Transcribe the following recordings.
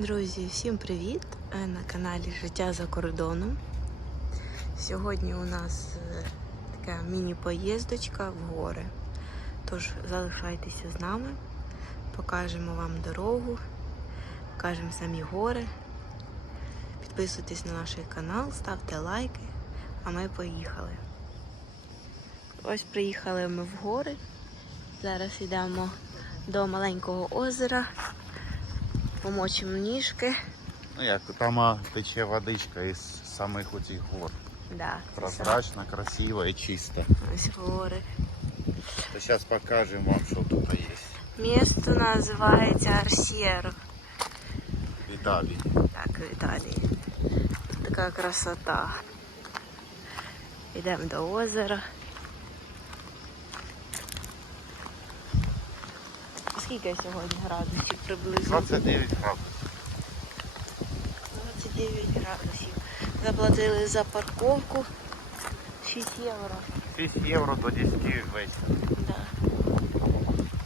Друзі, всім привіт! Е, На каналі Життя за кордоном. Сьогодні у нас е, така міні-поїздочка в гори. Тож залишайтеся з нами, покажемо вам дорогу, покажемо самі гори. Підписуйтесь на наш канал, ставте лайки, а ми поїхали. Ось приїхали ми в гори. Зараз йдемо до маленького озера. Помочимо ніжки. Ну як, там а, тече водичка із самих оцих гор. Да, це Прозрачно, красиво і чисто. ось гори. То зараз покажемо вам, що тут є. Місто називається Арсєро. В Італії. Так, в Італії. Тут така красота. Йдемо до озера. Скільки сьогодні градусів Приблизно? 29 градусів. 29 градусів. Заплатили за парковку 6 євро. 6 євро до 10 вечора. Да.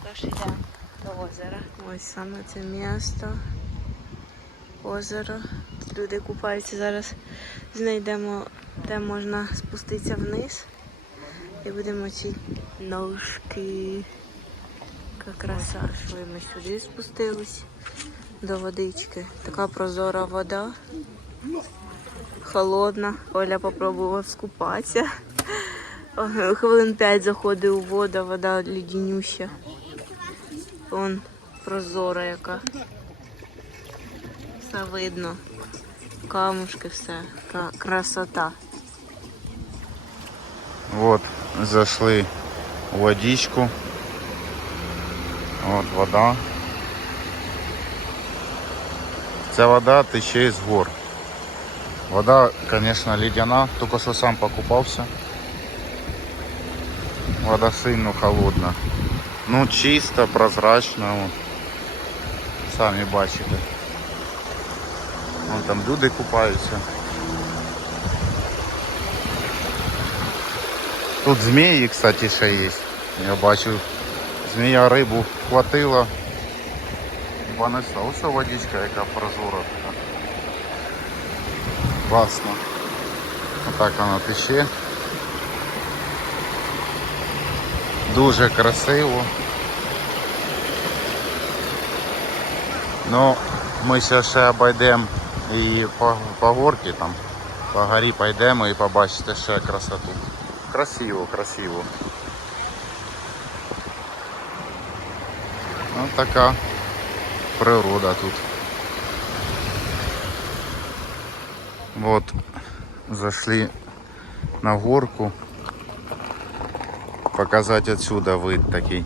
Тож йдемо до озера. Ось саме це місто. Озеро. Тут люди купаються. Зараз знайдемо, де можна спуститися вниз. І будемо ці ножки. Яка краса. Шли ми сюди спустились до водички. Така прозора вода. Холодна. Оля попробував скупатися. Хвилин п'ять заходив у воду, вода лідінюща. Вон прозора яка. Все видно. Камушки, все. Красота. Вот, зайшли в водичку. От вода. Ця вода тече з гор. Вода, звісно, ледяна, тільки що сам покупався. Вода сильно холодна. Ну, чиста, прозрачна. От. Самі бачите. Вон там люди купаються. Тут змії, кстати, ще є. Я бачу, змія рибу хватила. Понесла. Ось водичка, яка прозора така. Класно. Отак вона тече. Дуже красиво. Ну, ми ще ще обійдемо і по, по горці там, по горі пойдемо і побачите ще красоту. Красиво, красиво. Ось така природа тут. Вот, зашли на горку. Показати отсюда вид такий.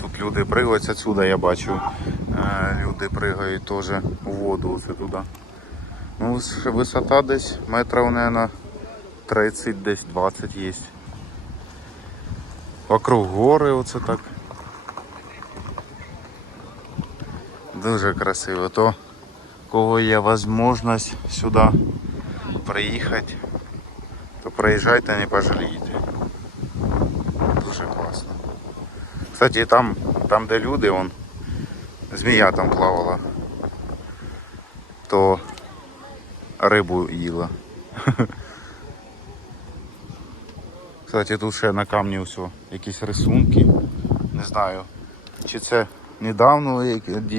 Тут люди пригають отсюда, я бачу. Е, Люди пригають теж у воду оце туди. Ну, висота десь метрів, мабуть, 30, десь 20 є. Вокруг гори оце так. Дуже красиво. То кого є можливість сюди приїхати, то приїжджайте, не пожалієте. Дуже класно. Кстати, там, там де люди, он, змія там плавала, то рибу їла. Кстати, тут ще на камні все якісь рисунки. Не знаю, чи це недавно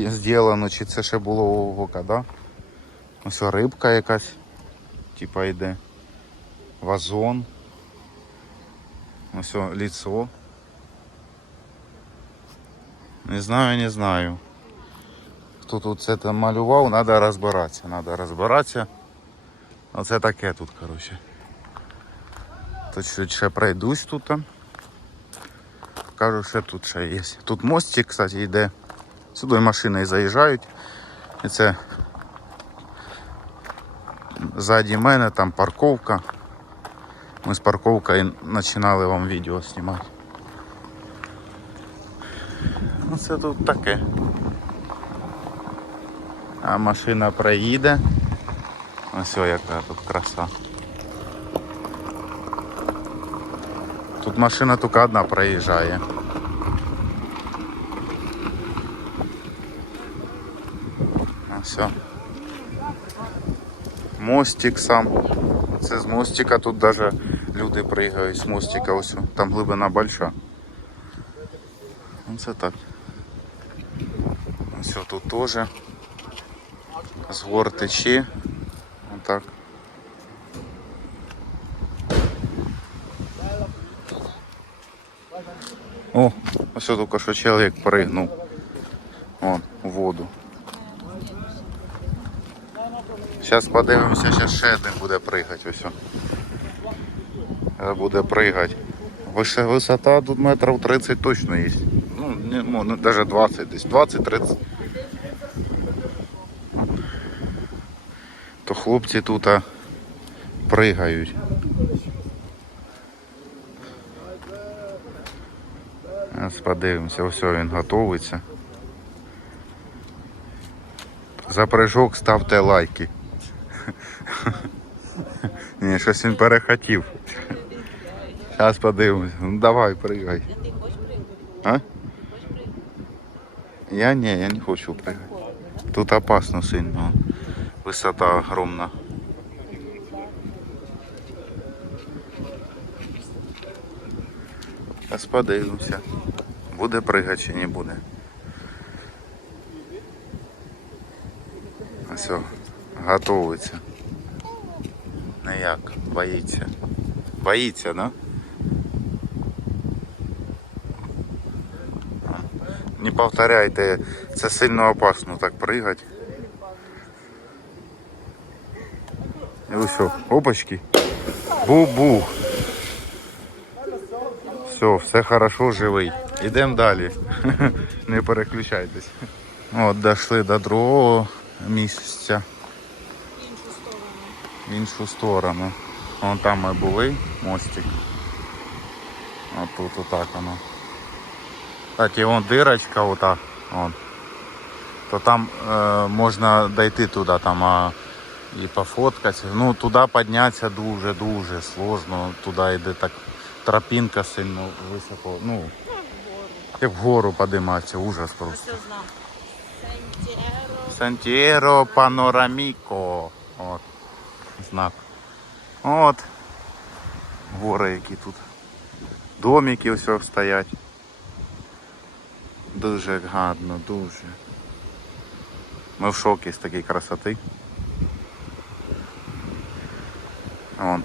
зроблено, чи це ще було ого да? Ось рибка якась, типа йде. Вазон. Ось лицо. Не знаю, не знаю. Хто тут це там малював, треба розбиратися. Треба розбиратися. Оце таке тут, коротше. Тут ще пройдусь тут. Кажу, що тут ще є. Тут мостик, кстати, йде. Сюди машини і заїжджають. І це ззаді мене там парковка. Ми з парковкою починали вам відео знімати. Ну це тут таке. А машина проїде. Ось яка тут краса. Тут машина тільки одна проїжджає. Все. Мостик сам. Це з мостика тут даже люди пригають з мостика ось. Там глибина больша. Оце так. Ось тут теж. З гор тече. Отак. О, ось тільки що чоловік пригнув. Вон, у воду. Зараз подивимося, зараз ще один буде пригати. Ось. Е, Буде пригати. Вище висота тут метрів 30 точно є. Ну, не, ну, навіть 20 десь. 20-30. То хлопці тут пригають. Зараз подивимося, ось він готовиться. За прыжок ставте лайки. Ні, щось він перехотів. Зараз подивимось. Ну давай, пригай. А? Я ні, я не хочу пригати. Тут опасно сильно. Висота огромна. Зараз подивимося. Буде пригати чи не буде. Все, готовиться. Як, боїться. Боїться, да? Не повторяйте, це сильно опасно так пригати. І ось, опачки. Бу-бу. Все, все хорошо, живий. Ідемо далі. Не переключайтесь. От, дійшли до другого місця. В іншу сторону. Вон там ми були, мостик. А тут отак воно. Так, і вон дирочка ота. Вон. То там е, можна дойти туди, там а, і пофоткатися. Ну туди піднятися дуже-дуже сложно. Туди йде так тропінка сильно високо. Ну, як вгору підійматися, ужас просто. Сантьєро. Панораміко. От. Знак. От. Гори які тут. Домики все стоять. Дуже гарно, дуже. Ми в шокі з такої красоти. Вон.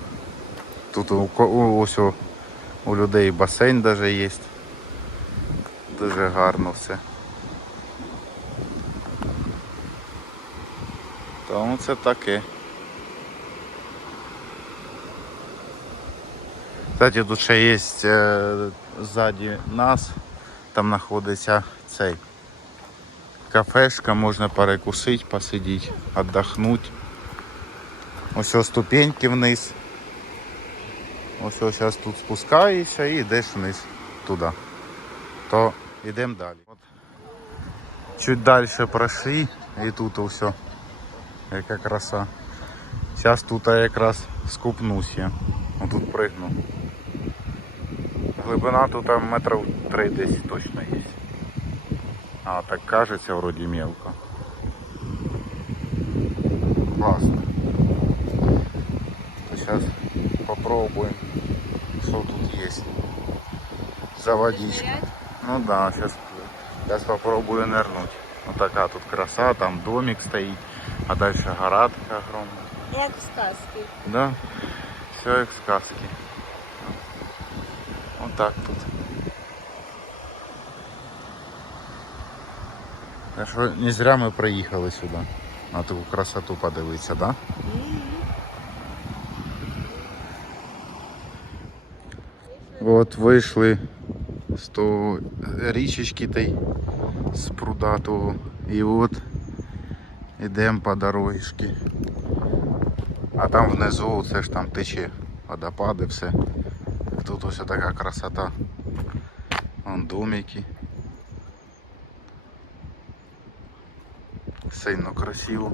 Тут ось у, людей басейн даже є. Дуже гарно все. Тому це таке. Кстати, тут ще є е, ззаді нас, там знаходиться цей кафешка, можна перекусити, посидіти, віддохнути. Ось ступеньки вниз. Ось ось зараз тут спускаєшся і йдеш вниз туди. То йдемо далі. От. Чуть далі пройшли і тут все. Яка краса. Зараз тут я якраз скупнусь я. Отут пригну. Глибина тут метрів 3 десь точно є. А, так кажеться вроді мелко. Класно. Сейчас попробуем, что тут есть. За водичку. Ну да, сейчас, сейчас попробую нырнуть. Вот такая тут краса, там домик стоит, а дальше гора такая огромная. Як в сказці. Да, все як в сказке. Вот так тут. Так що не зря ми приїхали сюди. На таку красоту подивитися, да? От вийшли з того річечки той, з пруда того. І от йдемо по дорожці. А там внизу це ж там тече водопади, все. Тут ось така красота. Вон домики. Сильно красиво.